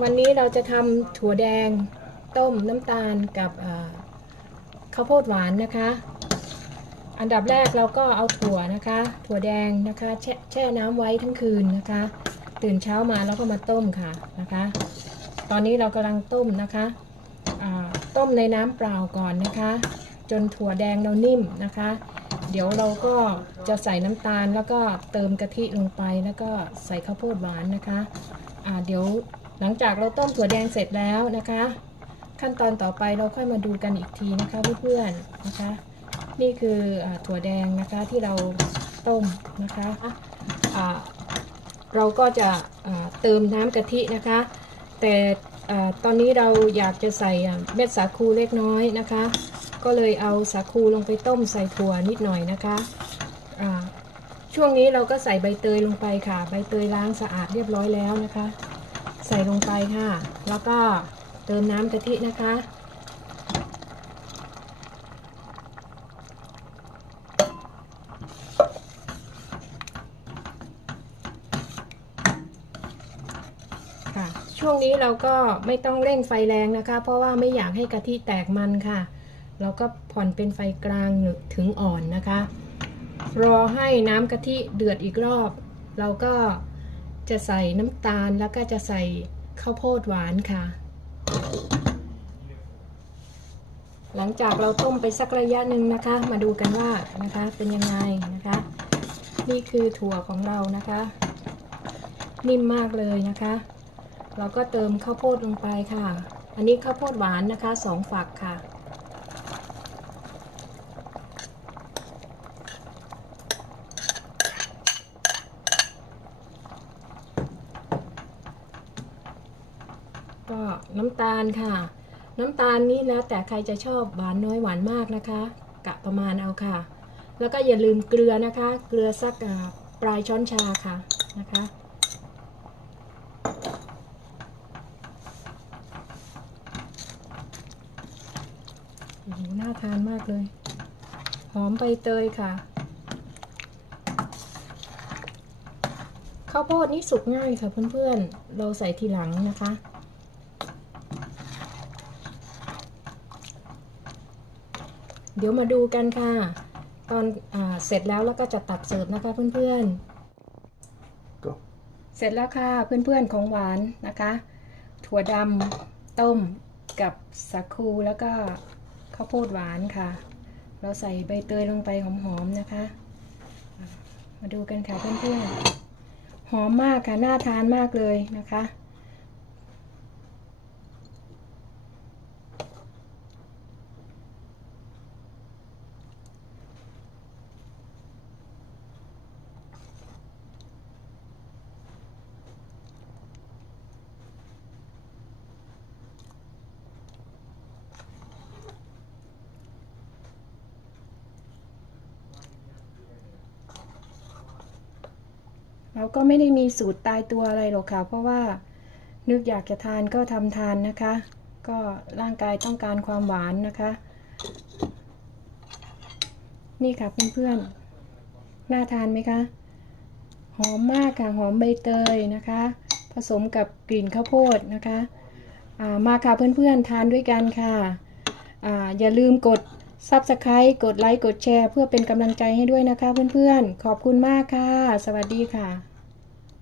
วันนี้เราจะทำถั่วแดงต้มน้ำตาลกับข้าวโพดหวานนะคะ อันดับแรกเราก็เอาถั่วนะคะ ถั่วแดงนะคะ แช่แช่น้ำไว้ทั้งคืนนะคะ ตื่นเช้ามาแล้วก็มาต้มค่ะนะคะ ตอนนี้เรากำลังต้มนะคะต้มในน้ำเปล่าก่อนนะคะ จนถั่วแดงเรานิ่มนะคะ เดี๋ยวเราก็จะใส่น้ำตาลแล้วก็เติมกะทิลงไปแล้วก็ใส่ข้าวโพดหวานนะคะเดี๋ยว หลังจากเราต้มถั่วแดงเสร็จแล้วนะคะ ขั้นตอนต่อไปเราค่อยมาดูกันอีกทีนะคะเพื่อนๆนะคะ นี่คืออถั่วแดงนะคะที่เราต้มนะคะอ่าเราก็จะเติมน้ำกะทินะคะ แต่ตอนนี้เราอยากจะใส่เม็ดสาคูเล็กน้อยนะคะ ก็เลยเอาสาคูลงไปต้มใส่ถั่วนิดหน่อยนะคะอ่าช่วงนี้เราก็ใส่ใบเตยลงไปค่ะ ใบเตยล้างสะอาดเรียบร้อยแล้วนะคะ ส่ลงไปค่ะ แล้วก็เติมน้ำกะทินะคะ ค่ะ ช่วงนี้เราก็ไม่ต้องเร่งไฟแรงนะคะ เพราะว่าไม่อยากให้กะทิแตกมันค่ะ เราก็ผ่อนเป็นไฟกลางถึงอ่อนนะคะ รอให้น้ำกะทิเดือดอีกรอบ เราก็ จะใส่น้ำตาลแล้วก็จะใส่ข้าวโพดหวานค่ะ หลังจากเราต้มไปสักระยะหนึ่งนะคะ มาดูกันว่านะคะเป็นยังไงนะคะ นี่คือถั่วของเรานะคะ นิ่มมากเลยนะคะ เราก็เติมข้าวโพดลงไปค่ะ อันนี้ข้าวโพดหวานนะคะสองฝักค่ะ น้ำตาลค่ะ น้ำตาลนี้แล้วแต่ใครจะชอบหวานน้อยหวานมากนะคะกะประมาณเอาค่ะ แล้วก็อย่าลืมเกลือนะคะ เกลือสักปลายช้อนชาค่ะนะคะโอ้โหน่าทานมากเลย หอมใบเตยค่ะ ข้าวโพดนี่สุกง่ายค่ะเพื่อนๆ เราใส่ทีหลังนะคะ เดี๋ยวมาดูกันค่ะ ตอนอาเสร็จแล้วแล้วก็จะตักเสิร์ฟนะคะเพื่อนๆ Go. เสร็จแล้วค่ะเพื่อนๆของหวานนะคะ ถั่วดำต้มกับสาคูแล้วก็ข้าวโพดหวานค่ะ เราใส่ใบเตยลงไปหอมๆนะคะอ่ามาดูกันค่ะเพื่อนๆหอมมากค่ะน่าทานมากเลยนะคะ เราก็ไม่ได้มีสูตรตายตัวอะไรหรอกค่ะ เพราะว่านึกอยากจะทานก็ทำทานนะคะ ก็ร่างกายต้องการความหวานนะคะ นี่ค่ะเพื่อนๆน่าทานไหมคะ หอมมากค่ะ หอมใบเตยนะคะ ผสมกับกลิ่นข้าวโพดนะคะามาค่ะเพื่อนๆทานด้วยกันค่ะออย่าลืมกด Subscribe กดไลค์ กดแชร์ เพื่อเป็นกำลังใจให้ด้วยนะคะเพื่อนๆ ขอบคุณมากค่ะ สวัสดีค่ะ